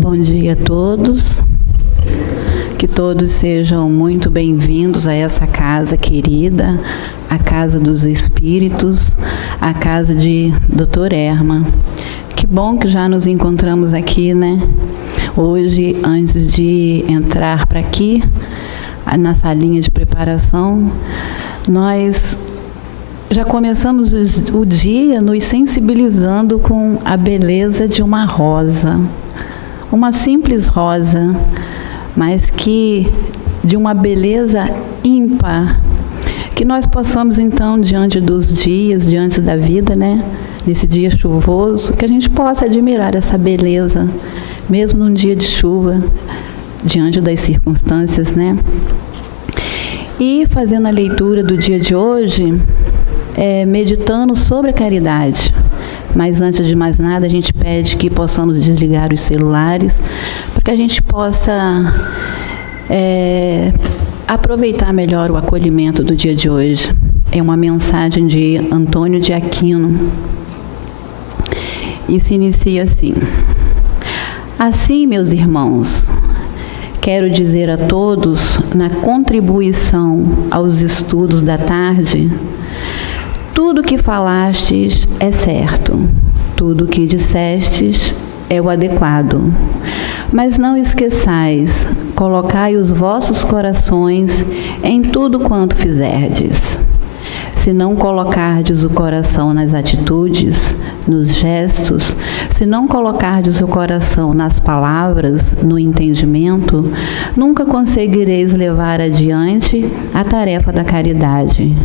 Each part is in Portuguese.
Bom dia a todos, que todos sejam muito bem-vindos a essa casa querida, a Casa dos Espíritos, a casa de Dr. Erma. Que bom que já nos encontramos aqui, né? Hoje, antes de entrar para aqui, na salinha de preparação, nós já começamos o dia nos sensibilizando com a beleza de uma rosa. Uma simples rosa, mas que de uma beleza ímpar. Que nós possamos, então, diante dos dias, diante da vida, né? Nesse dia chuvoso, que a gente possa admirar essa beleza, mesmo num dia de chuva, diante das circunstâncias, né? E fazendo a leitura do dia de hoje, meditando sobre a caridade. Mas antes de mais nada, a gente pede que possamos desligar os celulares, para que a gente possa aproveitar melhor o acolhimento do dia de hoje. É uma mensagem de Antônio de Aquino. E se inicia assim: assim, meus irmãos, quero dizer a todos, na contribuição aos estudos da tarde, tudo que falastes é certo, tudo que dissestes é o adequado. Mas não esqueçais, colocai os vossos corações em tudo quanto fizerdes. Se não colocardes o coração nas atitudes, nos gestos, se não colocardes o coração nas palavras, no entendimento, nunca conseguireis levar adiante a tarefa da caridade.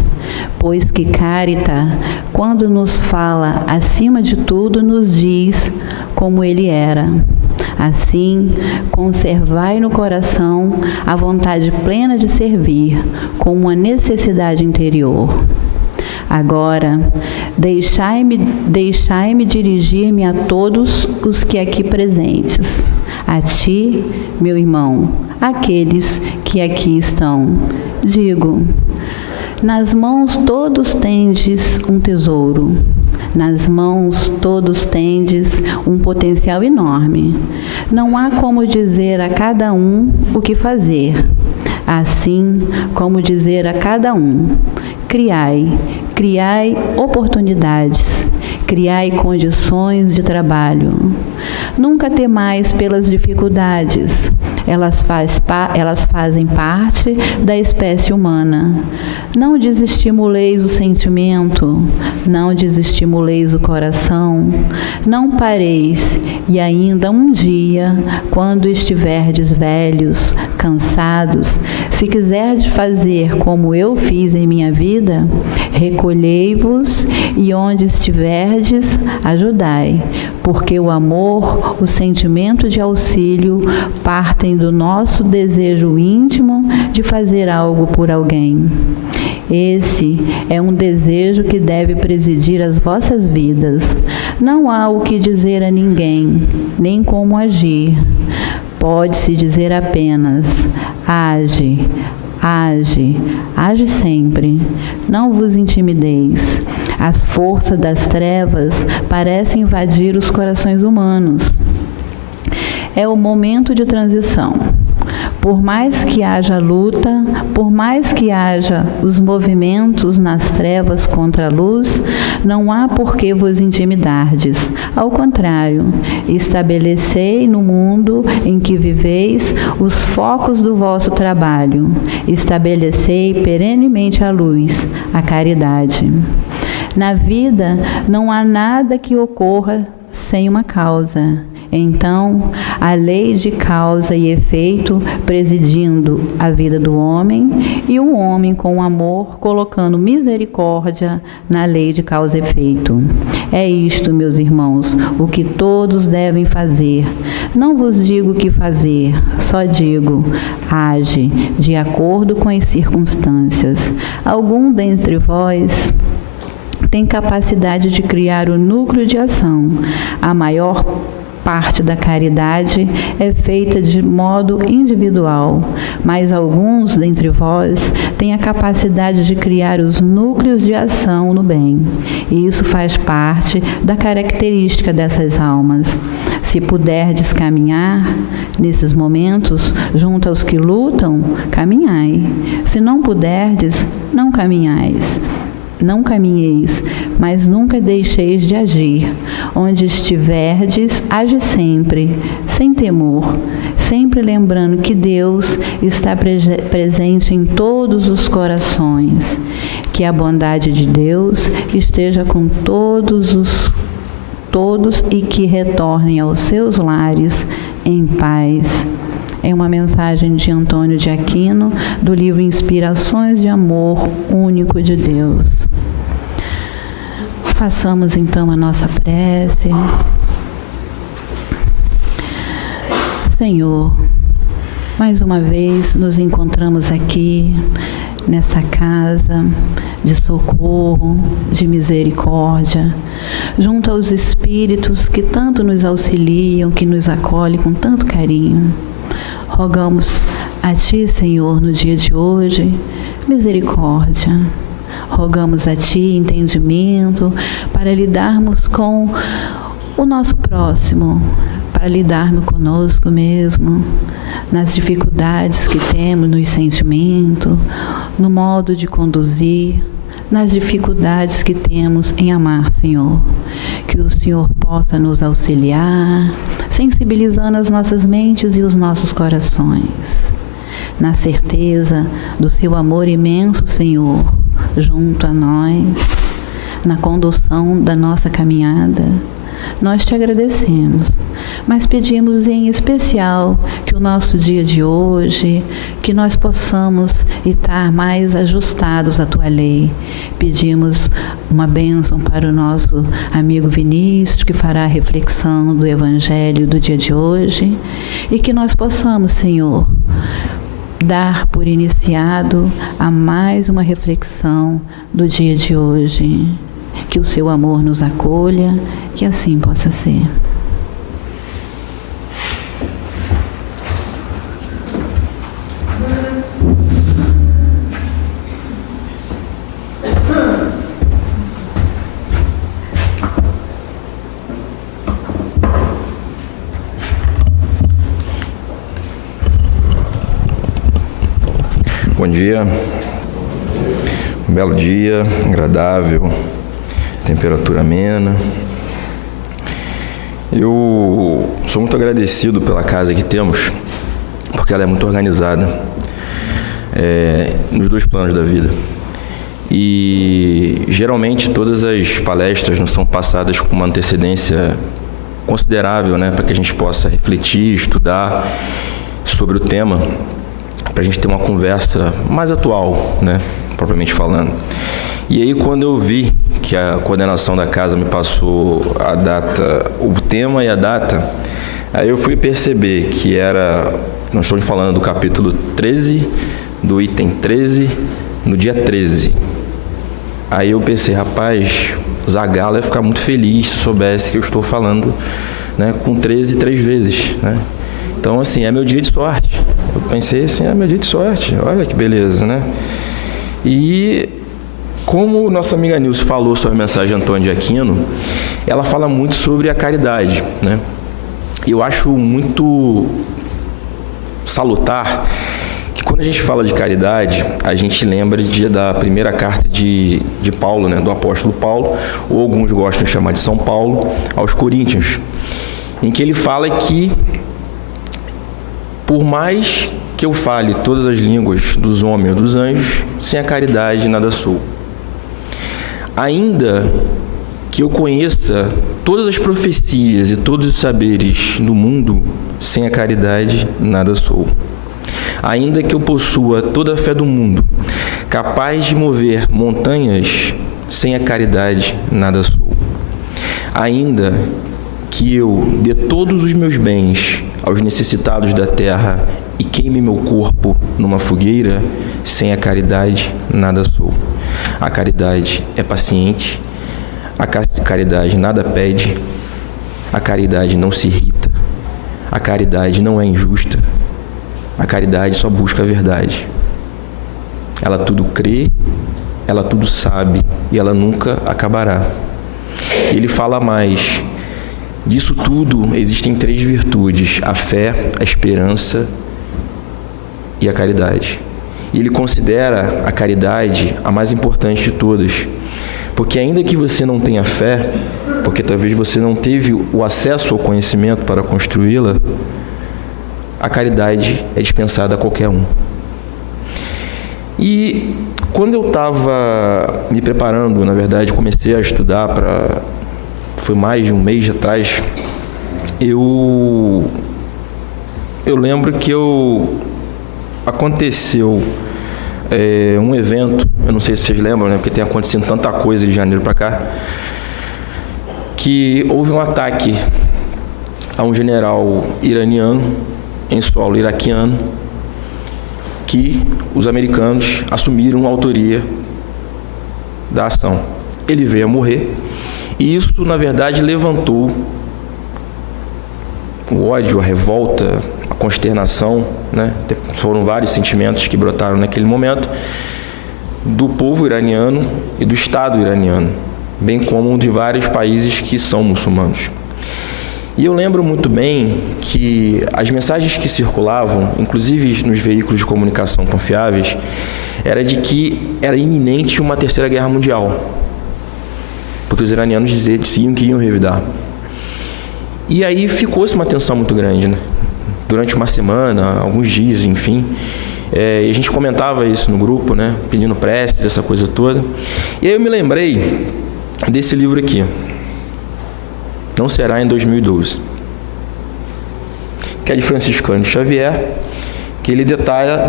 Pois que Carita, quando nos fala acima de tudo, nos diz como ele era. Assim, conservai no coração a vontade plena de servir, com uma necessidade interior. Agora, deixai-me dirigir-me a todos os que aqui presentes, a ti, meu irmão, aqueles que aqui estão. Digo, nas mãos todos tendes um tesouro, nas mãos todos tendes um potencial enorme. Não há como dizer a cada um o que fazer, assim como dizer a cada um: criai oportunidades, criai condições de trabalho. Nunca temais pelas dificuldades, elas fazem parte da espécie humana. Não desestimuleis o sentimento, não desestimuleis o coração, não pareis, e ainda um dia, quando estiverdes velhos, cansados, se quiserdes fazer como eu fiz em minha vida, recolhei-vos e onde estiverdes, ajudai, porque o amor, o sentimento de auxílio partem do nosso desejo íntimo de fazer algo por alguém. Esse é um desejo que deve presidir as vossas vidas. Não há o que dizer a ninguém, nem como agir. Pode-se dizer apenas: age, age, age sempre. Não vos intimideis. As forças das trevas parecem invadir os corações humanos. É o momento de transição. Por mais que haja luta, por mais que haja os movimentos nas trevas contra a luz, não há por que vos intimidardes. Ao contrário, estabelecei no mundo em que viveis os focos do vosso trabalho. Estabelecei perenemente a luz, a caridade. Na vida não há nada que ocorra sem uma causa. Então, a lei de causa e efeito presidindo a vida do homem e o homem com amor colocando misericórdia na lei de causa e efeito. É isto, meus irmãos, o que todos devem fazer. Não vos digo o que fazer, só digo: age de acordo com as circunstâncias. Algum dentre vós tem capacidade de criar o núcleo de ação. A maior parte da caridade é feita de modo individual, mas alguns dentre vós têm a capacidade de criar os núcleos de ação no bem, e isso faz parte da característica dessas almas. Se puderdes caminhar nesses momentos junto aos que lutam, caminhai. Se não puderdes, não caminhais. Não caminheis, mas nunca deixeis de agir. Onde estiverdes, age sempre, sem temor, sempre lembrando que Deus está presente em todos os corações. Que a bondade de Deus esteja com todos e que retornem aos seus lares em paz. É uma mensagem de Antônio de Aquino, do livro Inspirações de Amor Único de Deus. Façamos então a nossa prece. Senhor, mais uma vez nos encontramos aqui nessa casa de socorro, de misericórdia, junto aos espíritos que tanto nos auxiliam, que nos acolhem com tanto carinho. Rogamos a Ti, Senhor, no dia de hoje, misericórdia. Rogamos a Ti entendimento para lidarmos com o nosso próximo, para lidarmos conosco mesmo, nas dificuldades que temos nos sentimentos, no modo de conduzir, nas dificuldades que temos em amar, Senhor. Que o Senhor possa nos auxiliar, sensibilizando as nossas mentes e os nossos corações, na certeza do Seu amor imenso, Senhor, junto a nós, na condução da nossa caminhada. Nós Te agradecemos, mas pedimos em especial que o nosso dia de hoje, que nós possamos estar mais ajustados à Tua lei. Pedimos uma bênção para o nosso amigo Vinícius, que fará a reflexão do Evangelho do dia de hoje, e que nós possamos, Senhor, dar por iniciado a mais uma reflexão do dia de hoje. Que o Seu amor nos acolha, que assim possa ser. Bom dia, um belo dia, agradável, temperatura amena. Eu sou muito agradecido pela casa que temos, porque ela é muito organizada nos dois planos da vida. E geralmente todas as palestras não são passadas com uma antecedência considerável, para que a gente possa refletir, estudar sobre o tema, para a gente ter uma conversa mais atual, propriamente falando. E aí, quando eu vi que a coordenação da casa me passou a data, o tema e a data, aí eu fui perceber que nós estamos falando do capítulo 13, do item 13, no dia 13. Aí eu pensei, rapaz, Zagalo ia ficar muito feliz se soubesse que eu estou falando, com 13 3 vezes, Então, assim, é meu dia de sorte. Eu pensei assim, é meu dia de sorte, olha que beleza, E como nossa amiga Nilce falou sobre a mensagem de Antônio de Aquino, ela fala muito sobre a caridade, Eu acho muito salutar que quando a gente fala de caridade, a gente lembra da primeira carta de Paulo, do apóstolo Paulo, ou alguns gostam de chamar de São Paulo, aos Coríntios, em que ele fala que por mais que eu fale todas as línguas dos homens e dos anjos, sem a caridade nada sou. Ainda que eu conheça todas as profecias e todos os saberes do mundo, sem a caridade nada sou. Ainda que eu possua toda a fé do mundo, capaz de mover montanhas, sem a caridade nada sou. Ainda que eu dê todos os meus bens aos necessitados da terra e queime meu corpo numa fogueira, sem a caridade nada sou. A caridade é paciente, a caridade nada pede, A caridade não se irrita. A caridade não é injusta. A caridade só busca a verdade. Ela tudo crê, ela tudo sabe e ela nunca acabará. Ele fala mais. Disso tudo existem 3 virtudes: a fé, a esperança e a caridade. E ele considera a caridade a mais importante de todas. Porque ainda que você não tenha fé, porque talvez você não teve o acesso ao conhecimento para construí-la, a caridade é dispensada a qualquer um. E quando eu estava me preparando, na verdade, comecei a estudar foi mais de um mês atrás, eu lembro que aconteceu um evento, eu não sei se vocês lembram, né, porque tem acontecido tanta coisa de janeiro para cá, que houve um ataque a um general iraniano em solo iraquiano, que os americanos assumiram a autoria da ação. Ele veio a morrer, e isso, na verdade, levantou o ódio, a revolta, a consternação, né? Foram vários sentimentos que brotaram naquele momento do povo iraniano e do Estado iraniano, bem como de vários países que são muçulmanos. E eu lembro muito bem que as mensagens que circulavam, inclusive nos veículos de comunicação confiáveis, era de que era iminente uma terceira guerra mundial, porque os iranianos diziam que iam revidar. E aí ficou-se uma tensão muito grande, né? Durante uma semana, alguns dias, enfim. E a gente comentava isso no grupo, né? Pedindo preces, essa coisa toda. E aí eu me lembrei desse livro aqui, Não Será em 2012, que é de Francisco Cândido Xavier, que ele detalha,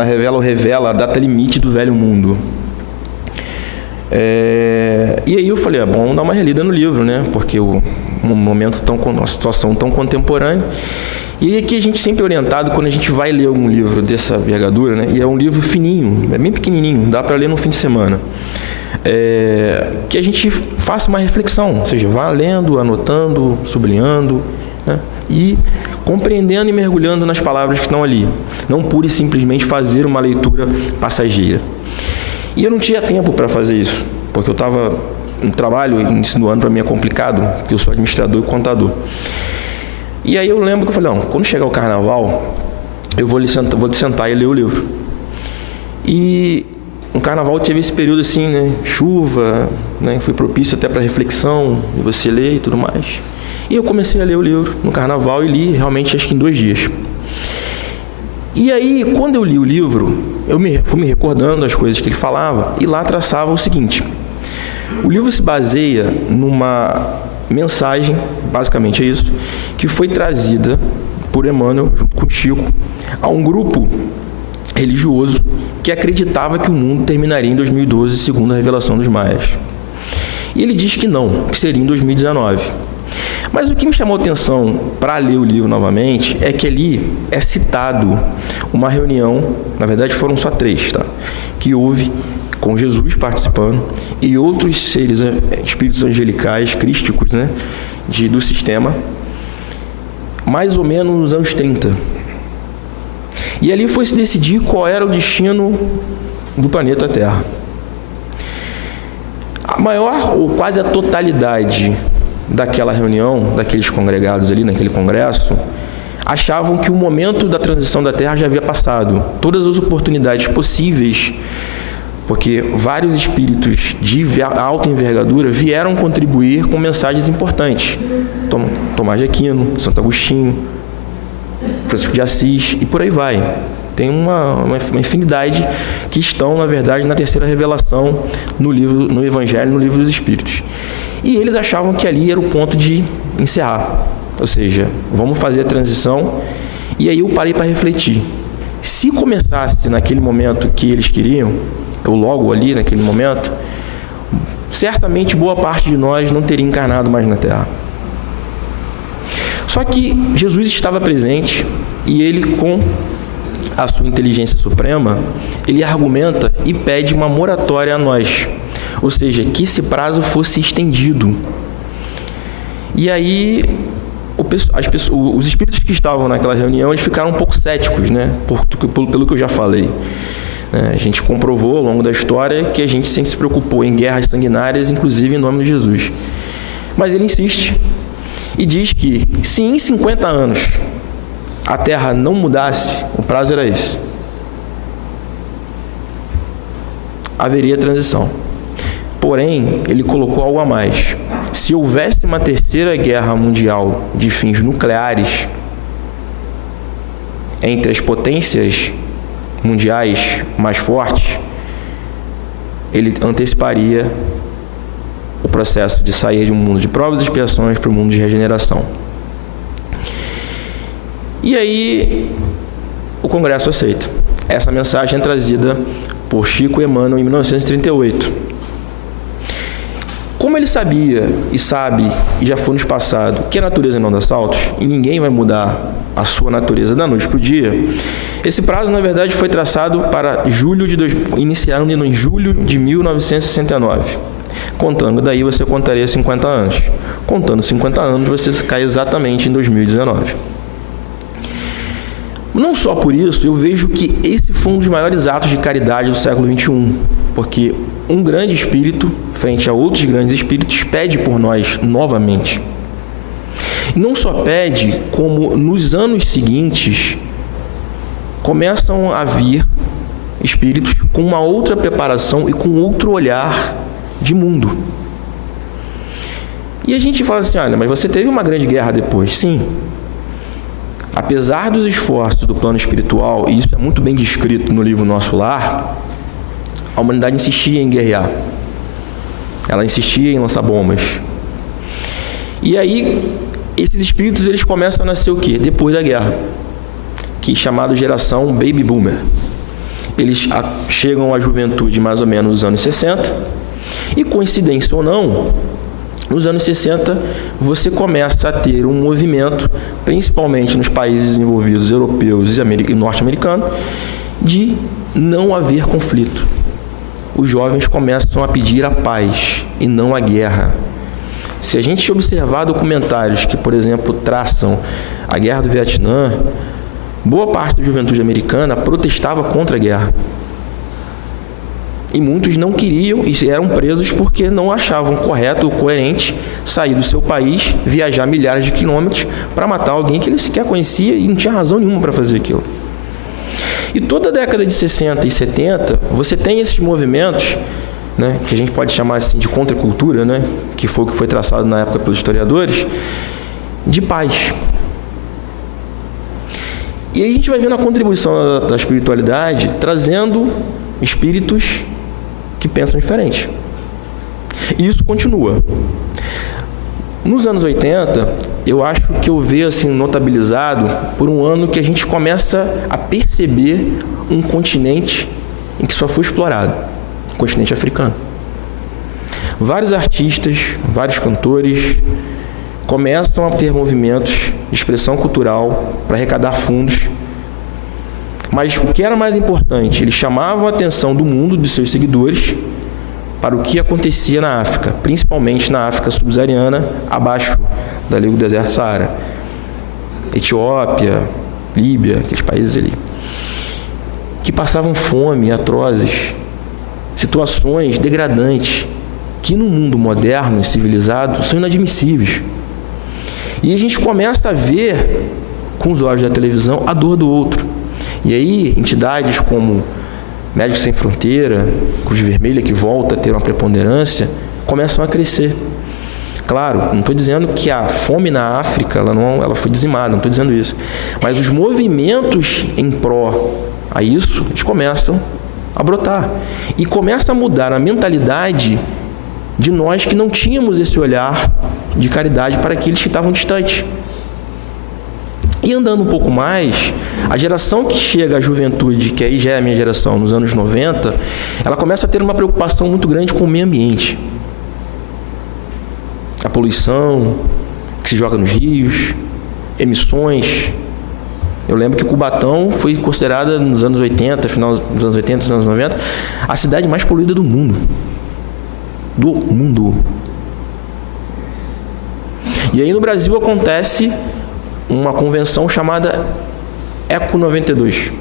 revela a data limite do velho mundo. E aí eu falei, bom, vamos dar uma relida no livro, né? Porque um momento uma situação tão contemporânea. E aí aqui a gente sempre é orientado quando a gente vai ler um livro dessa envergadura, né? E é um livro fininho, é bem pequenininho, dá para ler no fim de semana. Que a gente faça uma reflexão, ou seja, vá lendo, anotando, sublinhando, né? E compreendendo e mergulhando nas palavras que estão ali. Não pura e simplesmente fazer uma leitura passageira. E eu não tinha tempo para fazer isso, porque eu estava no trabalho, início do ano para mim é complicado, porque eu sou administrador e contador. E aí eu lembro que eu falei, não, quando chegar o carnaval, eu vou sentar e ler o livro. E no carnaval teve esse período assim, né, chuva, né, foi propício até para reflexão, e você lê e tudo mais. E eu comecei a ler o livro no carnaval e li realmente acho que em 2 dias. E aí, quando eu li o livro, eu fui me recordando das coisas que ele falava, e lá traçava o seguinte: o livro se baseia numa mensagem, basicamente é isso, que foi trazida por Emmanuel, junto com Chico, a um grupo religioso que acreditava que o mundo terminaria em 2012, segundo a revelação dos maias. E ele diz que não, que seria em 2019. Mas o que me chamou a atenção para ler o livro novamente é que ali é citado uma reunião, na verdade foram só 3, tá? Que houve com Jesus participando e outros seres, espíritos angelicais, crísticos, né, do sistema, mais ou menos nos anos 30. E ali foi se decidir qual era o destino do planeta Terra. A maior, ou quase a totalidade daquela reunião, daqueles congregados ali, naquele congresso, achavam que o momento da transição da Terra já havia passado. Todas as oportunidades possíveis, porque vários espíritos de alta envergadura vieram contribuir com mensagens importantes. Tomás de Aquino, Santo Agostinho, Francisco de Assis, e por aí vai. Tem uma infinidade que estão, na verdade, na terceira revelação no Evangelho, no Livro dos Espíritos. E eles achavam que ali era o ponto de encerrar. Ou seja, vamos fazer a transição. E aí eu parei para refletir. Se começasse naquele momento que eles queriam, ou logo ali naquele momento, certamente boa parte de nós não teria encarnado mais na Terra. Só que Jesus estava presente e ele, com a sua inteligência suprema, ele argumenta e pede uma moratória a nós. Ou seja, que esse prazo fosse estendido. E aí, os espíritos que estavam naquela reunião, eles ficaram um pouco céticos, né? Pelo que eu já falei. A gente comprovou ao longo da história que a gente sempre se preocupou em guerras sanguinárias, inclusive em nome de Jesus. Mas ele insiste e diz que se em 50 anos a Terra não mudasse, o prazo era esse, haveria transição. Porém, ele colocou algo a mais. Se houvesse uma terceira guerra mundial de fins nucleares entre as potências mundiais mais fortes, ele anteciparia o processo de sair de um mundo de provas e expiações para um mundo de regeneração. E aí, o Congresso aceita. Essa mensagem é trazida por Chico Emmanuel em 1938. Como ele sabia e sabe, e já foi nos passado, que a natureza não dá saltos, e ninguém vai mudar a sua natureza da noite para o dia, esse prazo, na verdade, foi traçado para iniciando em julho de 1969. Contando daí, você contaria 50 anos. Contando 50 anos, você cai exatamente em 2019. Não só por isso, eu vejo que esse foi um dos maiores atos de caridade do século XXI, porque um grande espírito, frente a outros grandes espíritos, pede por nós novamente. E não só pede, como nos anos seguintes, começam a vir espíritos com uma outra preparação e com outro olhar de mundo. E a gente fala assim, olha, mas você teve uma grande guerra depois. Sim. Apesar dos esforços do plano espiritual, e isso é muito bem descrito no livro Nosso Lar, a humanidade insistia em guerrear. Ela insistia em lançar bombas. E aí, esses espíritos, eles começam a nascer o quê? Depois da guerra, que é chamado geração Baby Boomer. Eles chegam à juventude mais ou menos nos anos 60, e coincidência ou não, nos anos 60, você começa a ter um movimento, principalmente nos países desenvolvidos, europeus e norte-americanos, de não haver conflito. Os jovens começam a pedir a paz e não a guerra. Se a gente observar documentários que, por exemplo, traçam a Guerra do Vietnã, boa parte da juventude americana protestava contra a guerra. E muitos não queriam e eram presos porque não achavam correto ou coerente sair do seu país, viajar milhares de quilômetros para matar alguém que ele sequer conhecia e não tinha razão nenhuma para fazer aquilo. E toda a década de 60 e 70, você tem esses movimentos, né, que a gente pode chamar assim de contracultura, né, que foi o que foi traçado na época pelos historiadores, de paz. E aí a gente vai vendo a contribuição da espiritualidade trazendo espíritos que pensam diferente. E isso continua. Nos anos 80, eu acho que eu vejo assim, notabilizado por um ano que a gente começa a perceber um continente em que só foi explorado, o continente africano. Vários artistas, vários cantores começam a ter movimentos de expressão cultural para arrecadar fundos. Mas o que era mais importante, eles chamavam a atenção do mundo, de seus seguidores, para o que acontecia na África, principalmente na África subsaariana, abaixo do deserto Saara. Etiópia, Líbia, aqueles países ali. Que passavam fome, atrozes, situações degradantes, que no mundo moderno e civilizado são inadmissíveis. E a gente começa a ver, com os olhos da televisão, a dor do outro. E aí, entidades como Médicos Sem Fronteira, Cruz Vermelha, que volta a ter uma preponderância, começam a crescer. Claro, não estou dizendo que a fome na África ela foi dizimada, não estou dizendo isso. Mas os movimentos em pró a isso, eles começam a brotar. E começa a mudar a mentalidade de nós que não tínhamos esse olhar de caridade para aqueles que estavam distantes. E andando um pouco mais, a geração que chega à juventude, que aí já é a minha geração, nos anos 90, ela começa a ter uma preocupação muito grande com o meio ambiente. A poluição que se joga nos rios, emissões. Eu lembro que Cubatão foi considerada nos anos 80, final dos anos 80, nos anos 90, a cidade mais poluída do mundo. Do mundo. E aí no Brasil acontece uma convenção chamada ECO 92.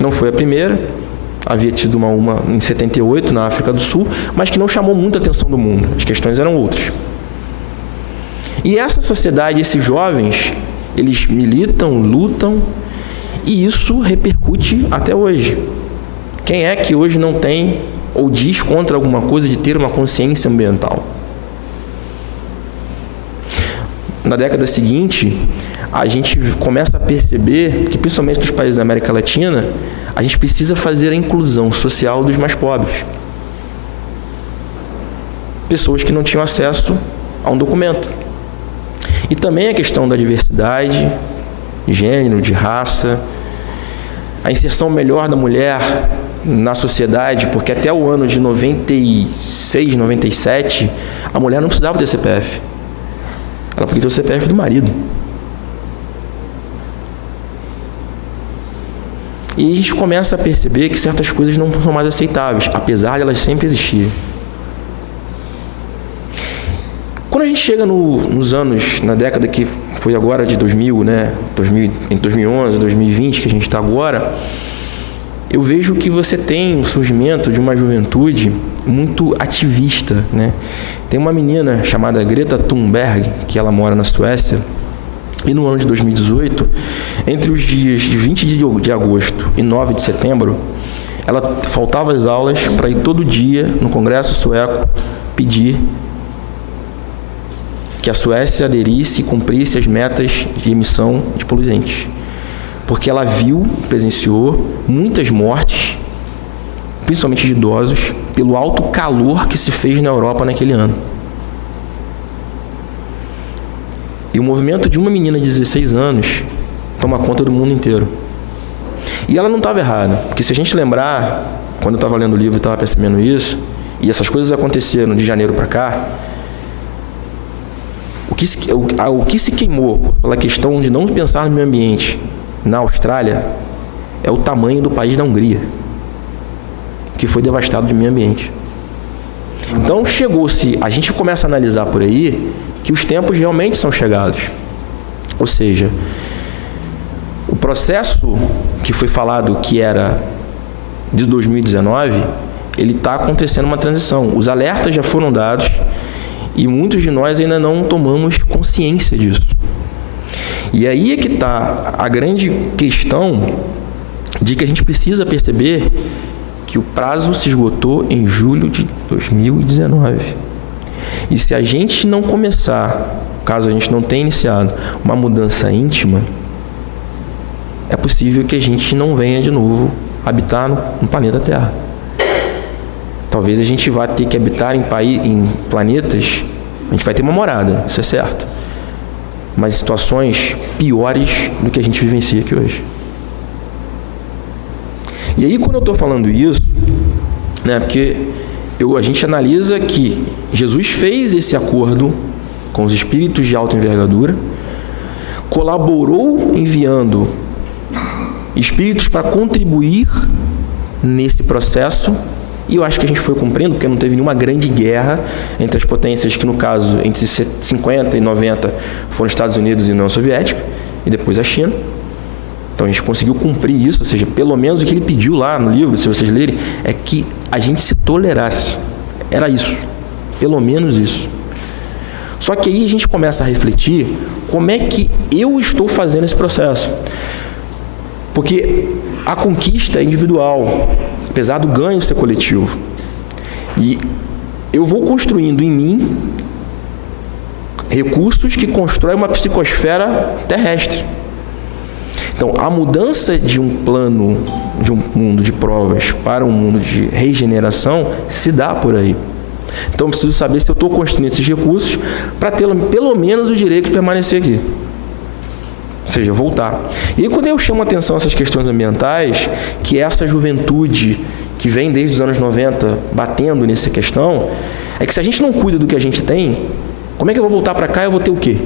Não foi a primeira, havia tido uma em 78 na África do Sul, mas que não chamou muita atenção do mundo, as questões eram outras. E essa sociedade, esses jovens, eles militam, lutam, e isso repercute até hoje. Quem é que hoje não tem ou diz contra alguma coisa de ter uma consciência ambiental? Na década seguinte, a gente começa a perceber que, principalmente nos países da América Latina, a gente precisa fazer a inclusão social dos mais pobres. Pessoas que não tinham acesso a um documento. E também a questão da diversidade, de gênero, de raça, a inserção melhor da mulher na sociedade, porque até o ano de 96, 97, a mulher não precisava ter CPF. Ela podia ter o CPF do marido. E a gente começa a perceber que certas coisas não são mais aceitáveis, apesar de elas sempre existirem. Quando a gente chega nos anos, na década que foi agora de 2000, né? Entre 2011 e 2020, que a gente está agora, eu vejo que você tem um surgimento de uma juventude muito ativista, né? Tem uma menina chamada Greta Thunberg, que ela mora na Suécia, e no ano de 2018, entre os dias de 20 de agosto e 9 de setembro, ela faltava às aulas para ir todo dia no Congresso Sueco pedir que a Suécia aderisse e cumprisse as metas de emissão de poluentes. Porque ela presenciou muitas mortes, principalmente de idosos, pelo alto calor que se fez na Europa naquele ano. E o movimento de uma menina de 16 anos toma conta do mundo inteiro. E ela não estava errada, porque se a gente lembrar, quando eu estava lendo o livro e estava percebendo isso, e essas coisas aconteceram de janeiro para cá, o que se queimou pela questão de não pensar no meio ambiente na Austrália é o tamanho do país da Hungria, que foi devastado de meio ambiente. Então chegou-se, a gente começa a analisar por aí que os tempos realmente são chegados. Ou seja, o processo que foi falado que era de 2019, ele está acontecendo uma transição. Os alertas já foram dados e muitos de nós ainda não tomamos consciência disso. E aí é que está a grande questão de que a gente precisa perceber que o prazo se esgotou em julho de 2019. E se a gente não começar, caso a gente não tenha iniciado uma mudança íntima, é possível que a gente não venha de novo habitar no planeta Terra. Talvez a gente vá ter que habitar em planetas, a gente vai ter uma morada, isso é certo, mas situações piores do que a gente vivencia aqui hoje. E aí, quando eu estou falando isso, né, porque a gente analisa que Jesus fez esse acordo com os espíritos de alta envergadura, colaborou enviando espíritos para contribuir nesse processo, e eu acho que a gente foi cumprindo, porque não teve nenhuma grande guerra entre as potências, que no caso, entre 50 e 90, foram Estados Unidos e União Soviética, e depois a China. Então a gente conseguiu cumprir isso, ou seja, pelo menos o que ele pediu lá no livro, se vocês lerem, é que a gente se tolerasse. Era isso, pelo menos isso. Só que aí a gente começa a refletir como é que eu estou fazendo esse processo. Porque a conquista é individual, apesar do ganho ser coletivo. E eu vou construindo em mim recursos que constroem uma psicosfera terrestre. Então, a mudança de um plano, de um mundo de provas para um mundo de regeneração, se dá por aí. Então, eu preciso saber se eu estou construindo esses recursos para ter pelo menos o direito de permanecer aqui. Ou seja, voltar. E aí, quando eu chamo a atenção a essas questões ambientais, que essa juventude que vem desde os anos 90 batendo nessa questão, é que se a gente não cuida do que a gente tem, como é que eu vou voltar para cá e eu vou ter o quê?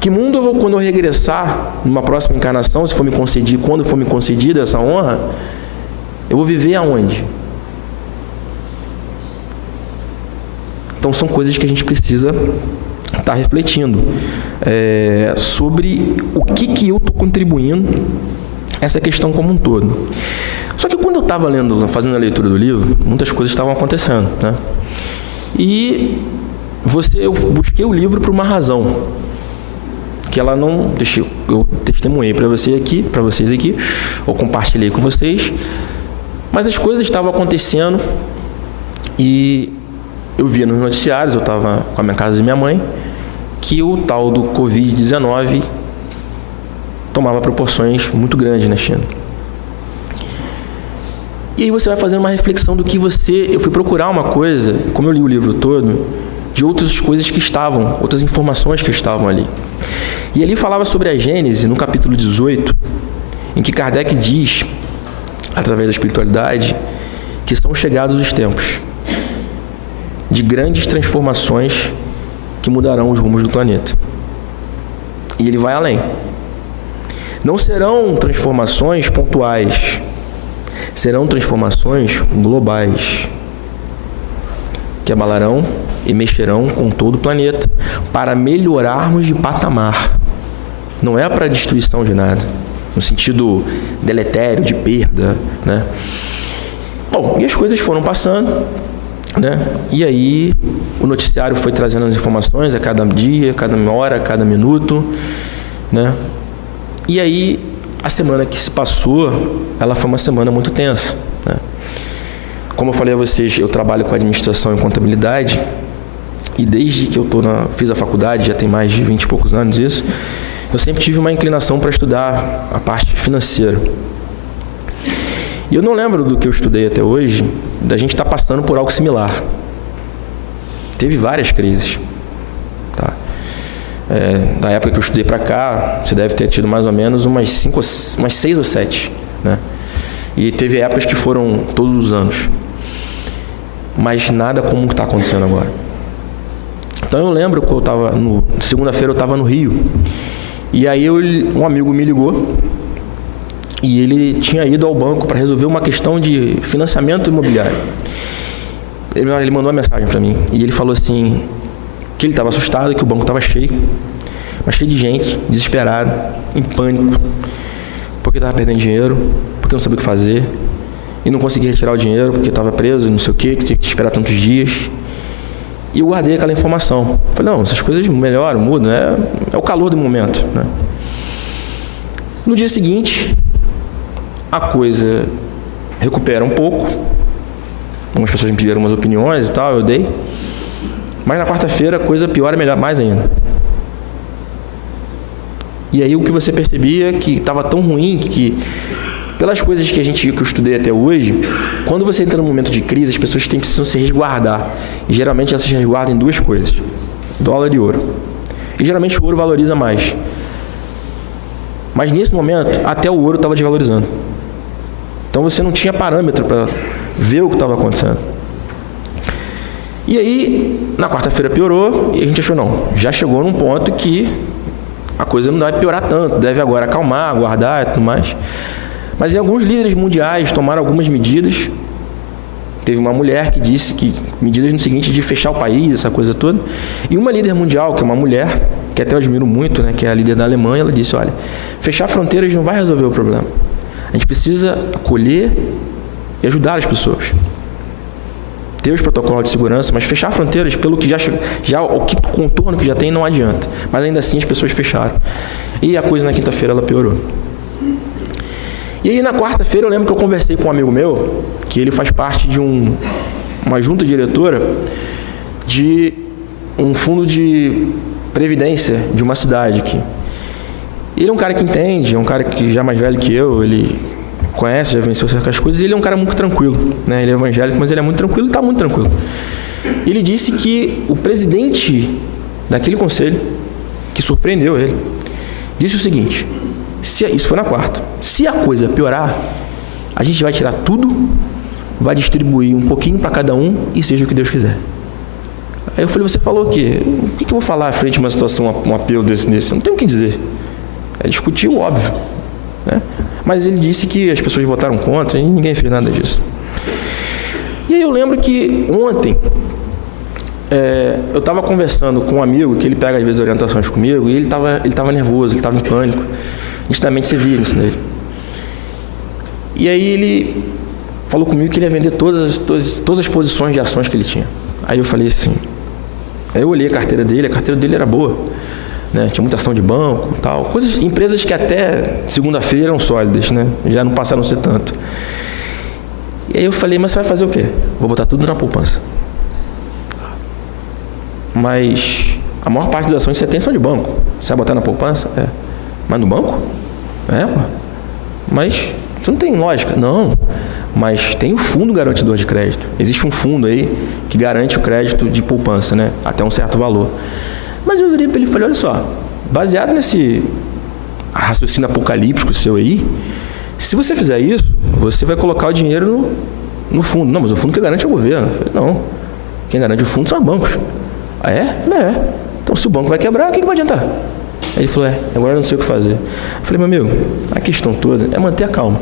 Que mundo eu vou, quando eu regressar numa próxima encarnação, se for me concedido, quando for me concedida essa honra, eu vou viver aonde? Então são coisas que a gente precisa estar refletindo sobre o que eu estou contribuindo essa questão como um todo. Só que quando eu estava fazendo a leitura do livro, muitas coisas estavam acontecendo, né? E eu busquei o livro por uma razão que ela não deixou, eu testemunhei para vocês aqui, ou compartilhei com vocês, mas as coisas estavam acontecendo e eu via nos noticiários, eu estava com a minha casa de minha mãe, que o tal do Covid-19 tomava proporções muito grandes na China. E aí você vai fazendo uma reflexão do que eu fui procurar uma coisa, como eu li o livro todo, de outras coisas que estavam, outras informações que estavam ali. E ali falava sobre a Gênese, no capítulo 18, em que Kardec diz, através da espiritualidade, que são chegados os tempos de grandes transformações que mudarão os rumos do planeta. E ele vai além. Não serão transformações pontuais, serão transformações globais, que abalarão e mexerão com todo o planeta para melhorarmos de patamar. Não é para destruição de nada, no sentido deletério, de perda, né? Bom, e as coisas foram passando, né? E aí o noticiário foi trazendo as informações a cada dia, cada hora, a cada minuto, né? E aí a semana que se passou, ela foi uma semana muito tensa, né? Como eu falei a vocês, eu trabalho com administração e contabilidade, e desde que eu fiz a faculdade, já tem mais de 20 e poucos anos isso, eu sempre tive uma inclinação para estudar a parte financeira. E eu não lembro do que eu estudei até hoje, da gente estar passando por algo similar. Teve várias crises, tá? Da época que eu estudei para cá, você deve ter tido mais ou menos umas 6 ou 7, né? E teve épocas que foram todos os anos. Mas nada como o que está acontecendo agora. Então eu lembro que segunda-feira eu estava no Rio, e aí um amigo me ligou, e ele tinha ido ao banco para resolver uma questão de financiamento imobiliário. Ele mandou uma mensagem para mim, e ele falou assim, que ele estava assustado, que o banco estava cheio, mas cheio de gente, desesperado, em pânico, porque estava perdendo dinheiro, porque não sabia o que fazer, e não conseguia retirar o dinheiro porque estava preso, não sei o que tinha que esperar tantos dias. E eu guardei aquela informação. Falei, não, essas coisas melhoram, mudam, é o calor do momento, né? No dia seguinte, a coisa recupera um pouco. Algumas pessoas me pediram umas opiniões e tal, eu dei. Mas na quarta-feira a coisa piora mais ainda. E aí o que você percebia que estava tão ruim que pelas coisas que eu estudei até hoje, quando você entra num momento de crise, as pessoas precisam se resguardar. E geralmente elas se resguardam em duas coisas: dólar e ouro. E geralmente o ouro valoriza mais. Mas nesse momento, até o ouro estava desvalorizando. Então você não tinha parâmetro para ver o que estava acontecendo. E aí, na quarta-feira piorou, e a gente achou, não, já chegou num ponto que a coisa não vai piorar tanto, deve agora acalmar, aguardar e tudo mais. Mas alguns líderes mundiais tomaram algumas medidas. Teve uma mulher que disse que medidas no seguinte, de fechar o país, essa coisa toda. E uma líder mundial, que é uma mulher, que até eu admiro muito, né, que é a líder da Alemanha, ela disse, olha, fechar fronteiras não vai resolver o problema. A gente precisa acolher e ajudar as pessoas. Ter os protocolos de segurança, mas fechar fronteiras, pelo que o contorno que já tem, não adianta. Mas ainda assim as pessoas fecharam. E a coisa na quinta-feira ela piorou. E aí na quarta-feira eu lembro que eu conversei com um amigo meu, que ele faz parte de uma junta diretora de um fundo de previdência de uma cidade aqui. Ele é um cara que entende, é um cara que já é mais velho que eu, ele conhece, já venceu certas coisas, e ele é um cara muito tranquilo, né? Ele é evangélico, mas ele é muito tranquilo e está muito tranquilo. Ele disse que o presidente daquele conselho, que surpreendeu ele, disse o seguinte: isso foi na quarta, se a coisa piorar, a gente vai tirar tudo, vai distribuir um pouquinho para cada um e seja o que Deus quiser. Aí eu falei, você falou o quê? O que eu vou falar à frente de uma situação, um apelo desse? Não tem o que dizer. É discutir o óbvio, né? Mas ele disse que as pessoas votaram contra e ninguém fez nada disso. E aí eu lembro que ontem eu estava conversando com um amigo que ele pega às vezes orientações comigo e ele estava nervoso, ele estava em pânico. Nitidamente você via isso nele. E aí ele falou comigo que ele ia vender todas as posições de ações que ele tinha. Aí eu falei assim, eu olhei a carteira dele era boa, né? Tinha muita ação de banco, tal, empresas que até segunda-feira eram sólidas, né? Já não passaram a ser tanto. E aí eu falei, mas você vai fazer o quê? Vou botar tudo na poupança. Mas a maior parte das ações que você tem são de banco. Você vai botar na poupança? É. Mas no banco? É, pô. Mas isso não tem lógica. Não. Mas tem o fundo garantidor de crédito. Existe um fundo aí que garante o crédito de poupança, né? Até um certo valor. Mas eu virei para ele e falei, olha só, baseado nesse raciocínio apocalíptico seu aí, se você fizer isso, você vai colocar o dinheiro no fundo. Não, mas o fundo que garante é o governo. Eu falei, não. Quem garante o fundo são os bancos. Ah, é? Eu falei, é. Então, se o banco vai quebrar, o que vai adiantar? Aí ele falou, agora eu não sei o que fazer. Eu falei, meu amigo, a questão toda é manter a calma.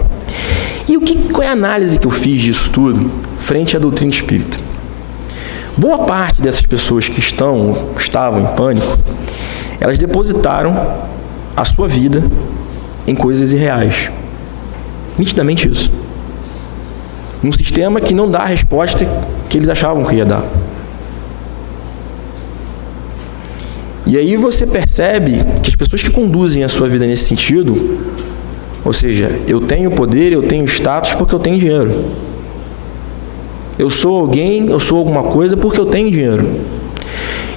E qual é a análise que eu fiz disso tudo frente à doutrina espírita? Boa parte dessas pessoas que estavam em pânico, elas depositaram a sua vida em coisas irreais. Nitidamente isso. Num sistema que não dá a resposta que eles achavam que ia dar. E aí você percebe que as pessoas que conduzem a sua vida nesse sentido, ou seja, eu tenho poder, eu tenho status porque eu tenho dinheiro. Eu sou alguém, eu sou alguma coisa porque eu tenho dinheiro.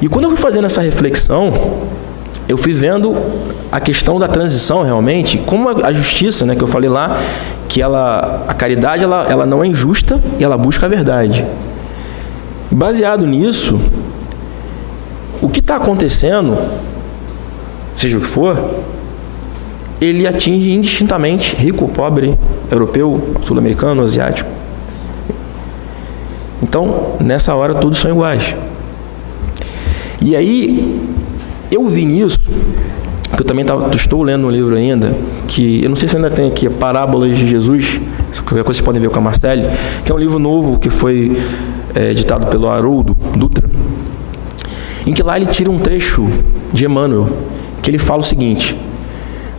E quando eu fui fazendo essa reflexão, eu fui vendo a questão da transição realmente, como a justiça, né, que eu falei lá, que a caridade ela não é injusta e ela busca a verdade. Baseado nisso, o que está acontecendo, seja o que for, ele atinge indistintamente rico, pobre, europeu, sul-americano, asiático. Então, nessa hora, todos são iguais. E aí, eu vi nisso, que eu também estou lendo um livro ainda, que eu não sei se ainda tem aqui, Parábolas de Jesus, qualquer coisa vocês podem ver com a Marcele, que é um livro novo que foi editado pelo Haroldo Dutra, em que lá ele tira um trecho de Emmanuel, que ele fala o seguinte: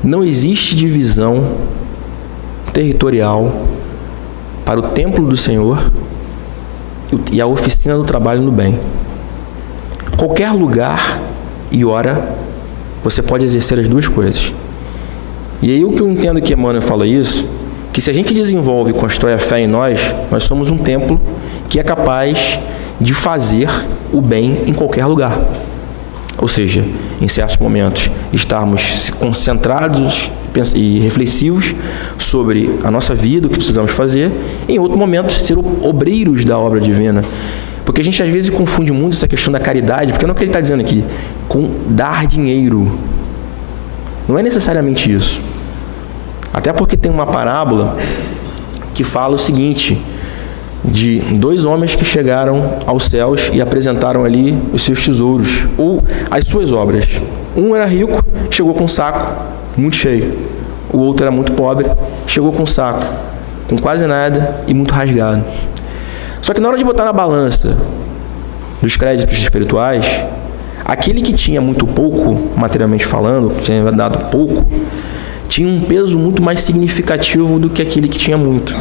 não existe divisão territorial para o templo do Senhor e a oficina do trabalho no bem. Qualquer lugar e hora você pode exercer as duas coisas. E aí o que eu entendo que Emmanuel fala isso, que se a gente desenvolve e constrói a fé em nós somos um templo que é capaz de fazer o bem em qualquer lugar. Ou seja, em certos momentos estarmos concentrados e reflexivos sobre a nossa vida, o que precisamos fazer, em outro momento ser obreiros da obra divina. Porque a gente às vezes confunde muito essa questão da caridade, porque não é o que ele está dizendo aqui, com dar dinheiro. Não é necessariamente isso. Até porque tem uma parábola que fala o seguinte, de 2 homens que chegaram aos céus e apresentaram ali os seus tesouros, ou as suas obras. Um era rico, chegou com um saco muito cheio. O outro era muito pobre, chegou com um saco com quase nada e muito rasgado. Só que na hora de botar na balança dos créditos espirituais, aquele que tinha muito pouco, materialmente falando, que tinha dado pouco, tinha um peso muito mais significativo do que aquele que tinha muito.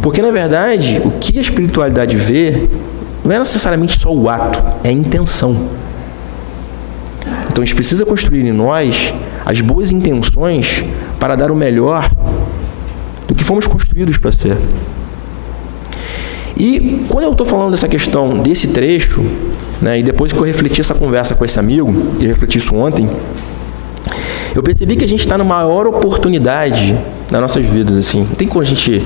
Porque, na verdade, o que a espiritualidade vê não é necessariamente só o ato, é a intenção. Então, a gente precisa construir em nós as boas intenções para dar o melhor do que fomos construídos para ser. E, quando eu estou falando dessa questão, desse trecho, né, e depois que eu refleti essa conversa com esse amigo, e eu refleti isso ontem, eu percebi que a gente está na maior oportunidade nas nossas vidas, assim. Tem quando a gente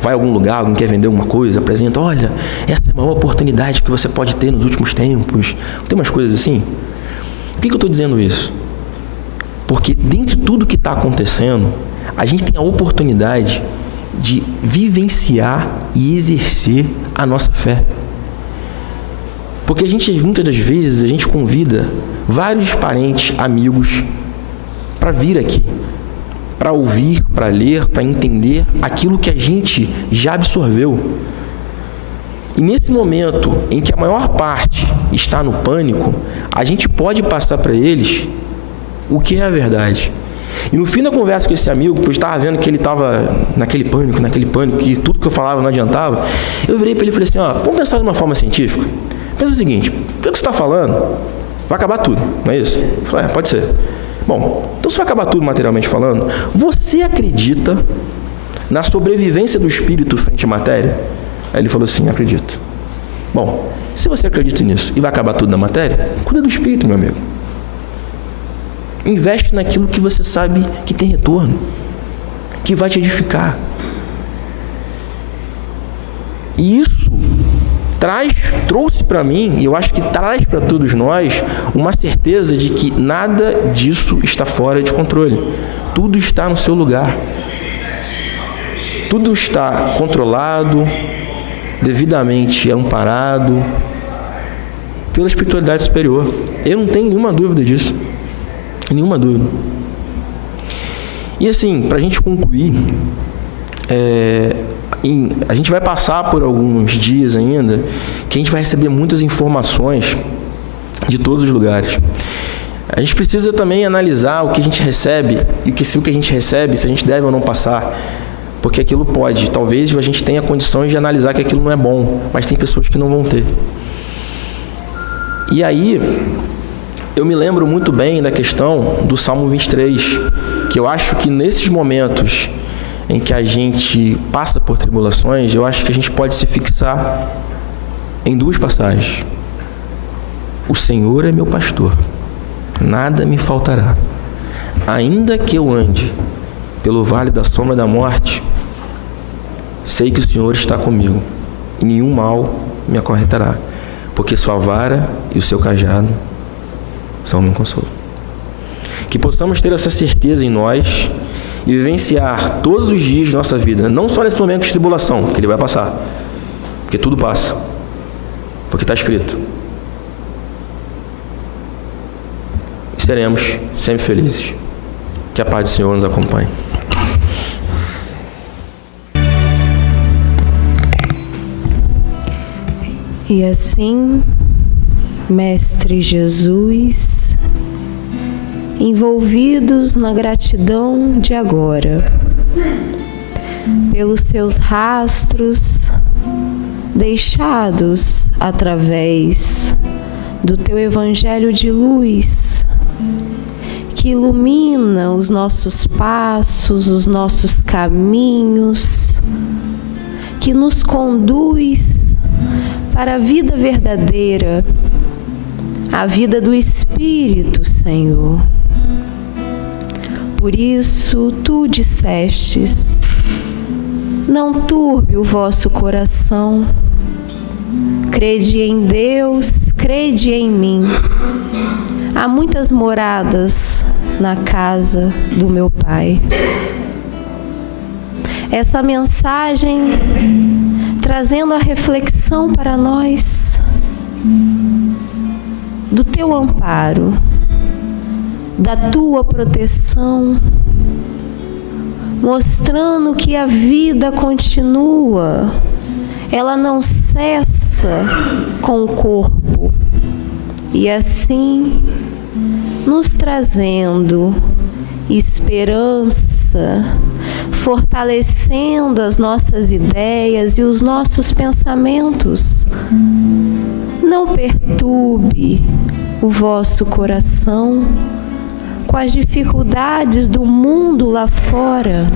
vai a algum lugar, alguém quer vender alguma coisa, apresenta, olha, essa é a maior oportunidade que você pode ter nos últimos tempos. Tem umas coisas assim. Por que eu estou dizendo isso? Porque dentre tudo que está acontecendo, a gente tem a oportunidade de vivenciar e exercer a nossa fé. Porque muitas das vezes, a gente convida vários parentes, amigos, para vir aqui, para ouvir, para ler, para entender aquilo que a gente já absorveu. E nesse momento em que a maior parte está no pânico, a gente pode passar para eles o que é a verdade. E no fim da conversa com esse amigo, porque eu estava vendo que ele estava naquele pânico, que tudo que eu falava não adiantava, eu virei para ele e falei assim, vamos pensar de uma forma científica. Pensa o seguinte, pelo que você está falando, vai acabar tudo, não é isso? Eu falei, pode ser. Bom, então se vai acabar tudo materialmente falando, você acredita na sobrevivência do espírito frente à matéria? Aí ele falou assim, acredito. Bom, se você acredita nisso e vai acabar tudo na matéria, cuida do espírito, meu amigo. Investe naquilo que você sabe que tem retorno, que vai te edificar. E isso trouxe para mim, e eu acho que traz para todos nós, uma certeza de que nada disso está fora de controle. Tudo está no seu lugar. Tudo está controlado, devidamente amparado pela espiritualidade superior. Eu não tenho nenhuma dúvida disso. Nenhuma dúvida. E assim, para a gente concluir, a gente vai passar por alguns dias ainda que a gente vai receber muitas informações de todos os lugares. A gente precisa também analisar o que a gente recebe e se o que a gente recebe, se a gente deve ou não passar. Porque aquilo pode, talvez a gente tenha condições de analisar que aquilo não é bom, mas tem pessoas que não vão ter. E aí, eu me lembro muito bem da questão do Salmo 23, que eu acho que nesses momentos em que a gente passa por tribulações, eu acho que a gente pode se fixar em duas passagens. O Senhor é meu pastor, nada me faltará. Ainda que eu ande pelo vale da sombra da morte, sei que o Senhor está comigo, e nenhum mal me acorretará, porque sua vara e o seu cajado são meu consolo. Que possamos ter essa certeza em nós e vivenciar todos os dias de nossa vida, não só nesse momento de tribulação, que ele vai passar, porque tudo passa, porque está escrito. E seremos sempre felizes. Que a paz do Senhor nos acompanhe. E assim, Mestre Jesus, envolvidos na gratidão de agora, pelos seus rastros deixados através do teu Evangelho de luz, que ilumina os nossos passos, os nossos caminhos, que nos conduz para a vida verdadeira, a vida do Espírito, Senhor. Por isso, tu dissestes: não turbe o vosso coração, crede em Deus, crede em mim. Há muitas moradas na casa do meu Pai. Essa mensagem trazendo a reflexão para nós do teu amparo, da tua proteção, mostrando que a vida continua, ela não cessa com o corpo, e assim nos trazendo esperança, fortalecendo as nossas ideias e os nossos pensamentos. Não perturbe o vosso coração com as dificuldades do mundo lá fora.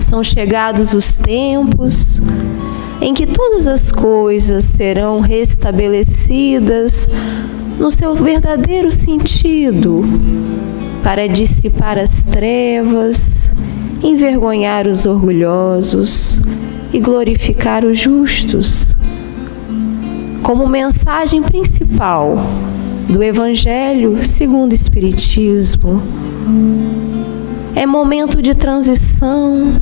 São chegados os tempos em que todas as coisas serão restabelecidas no seu verdadeiro sentido, para dissipar as trevas, envergonhar os orgulhosos e glorificar os justos. Como mensagem principal do Evangelho segundo o Espiritismo, é momento de transição,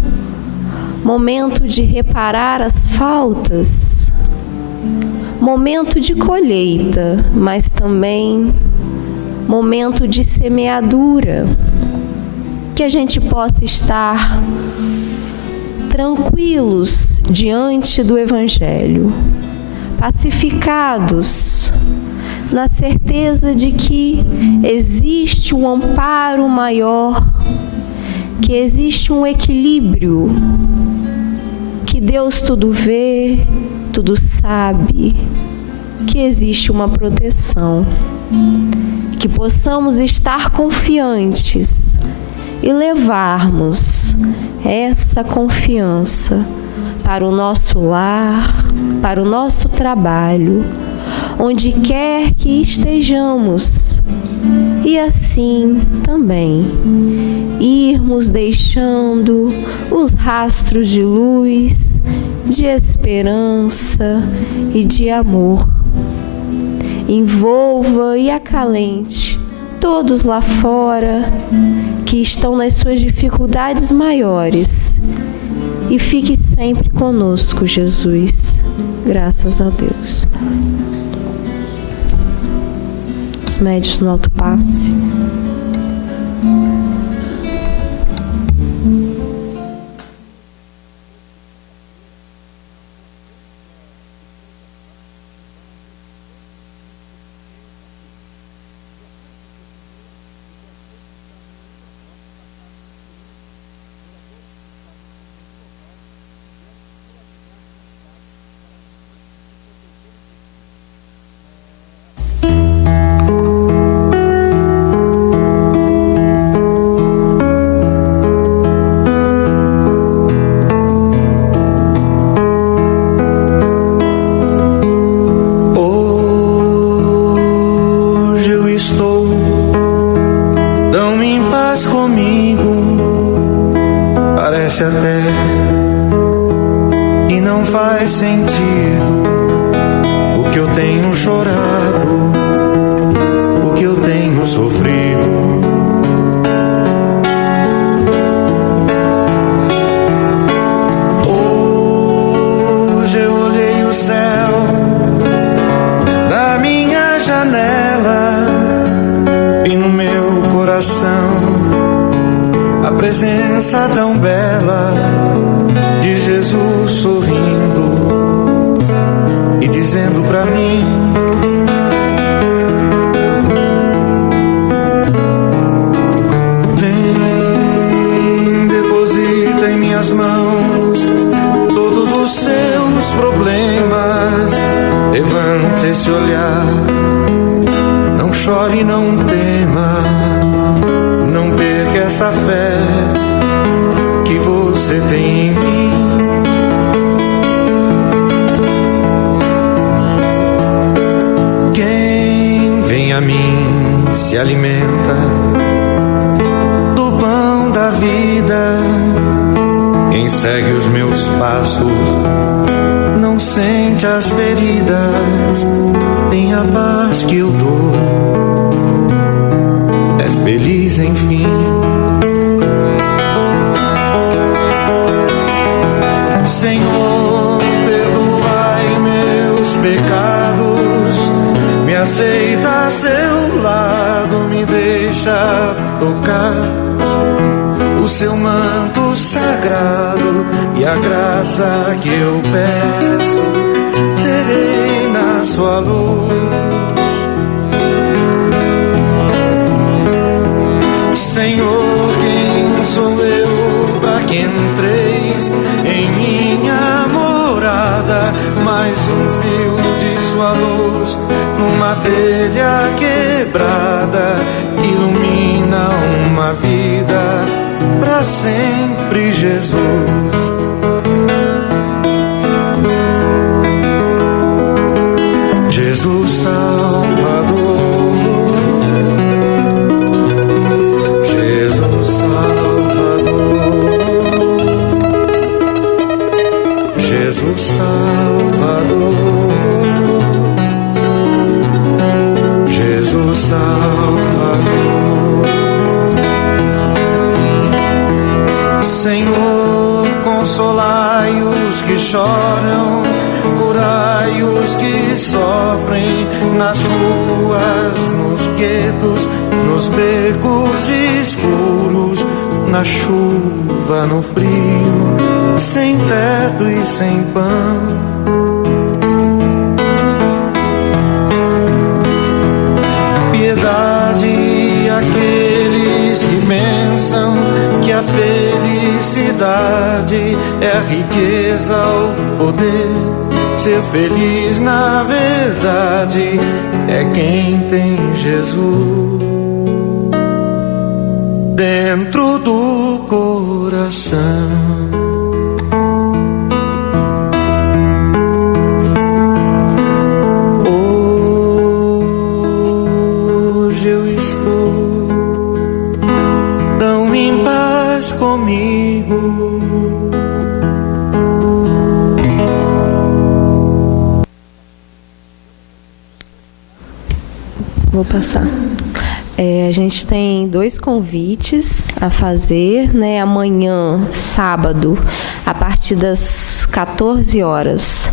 momento de reparar as faltas, momento de colheita, mas também momento de semeadura, que a gente possa estar tranquilos diante do Evangelho, pacificados, na certeza de que existe um amparo maior, que existe um equilíbrio, que Deus tudo vê, tudo sabe, que existe uma proteção, que possamos estar confiantes e levarmos essa confiança para o nosso lar, para o nosso trabalho, onde quer que estejamos, e assim também irmos deixando os rastros de luz, de esperança e de amor. Envolva e acalente todos lá fora que estão nas suas dificuldades maiores, e fique sempre conosco, Jesus. Graças a Deus. Os médios no alto passe. Até e não faz sentido o que eu tenho chorado, o que eu tenho sofrido. Hoje eu olhei o céu da minha janela e no meu coração a presença tão bela de Jesus sorrindo e dizendo pra mim: vem, deposita em minhas mãos todos os seus problemas. Levante esse olhar, não chore, não tema, não perca essa fé que você tem em mim. Quem vem a mim se alimenta do pão da vida. Quem segue os meus passos não sente as feridas. Tem a paz que eu dou, é feliz enfim. Senhor, perdoai meus pecados, me aceita a seu lado, me deixa tocar o seu manto sagrado, e a graça que eu peço terei na sua luz. Senhor, quem sou eu para que entreis em minha morada? Mais um fio de sua luz numa telha quebrada ilumina uma vida para sempre, Jesus. Jesus Salvador, Jesus Salvador, Jesus Salvador, Jesus Salvador. Senhor, consolai os que choram, curai os que sofrem nas ruas, nos guetos, nos becos escuros, na chuva, no frio. sem teto e sem pão. Piedade àqueles que pensam que a felicidade é a riqueza, o poder. Ser feliz na verdade é quem tem Jesus dentro do coração. Hoje eu estou tão em paz comigo. Vou passar. A gente tem 2 convites a fazer, né? Amanhã, sábado, a partir das 14 horas.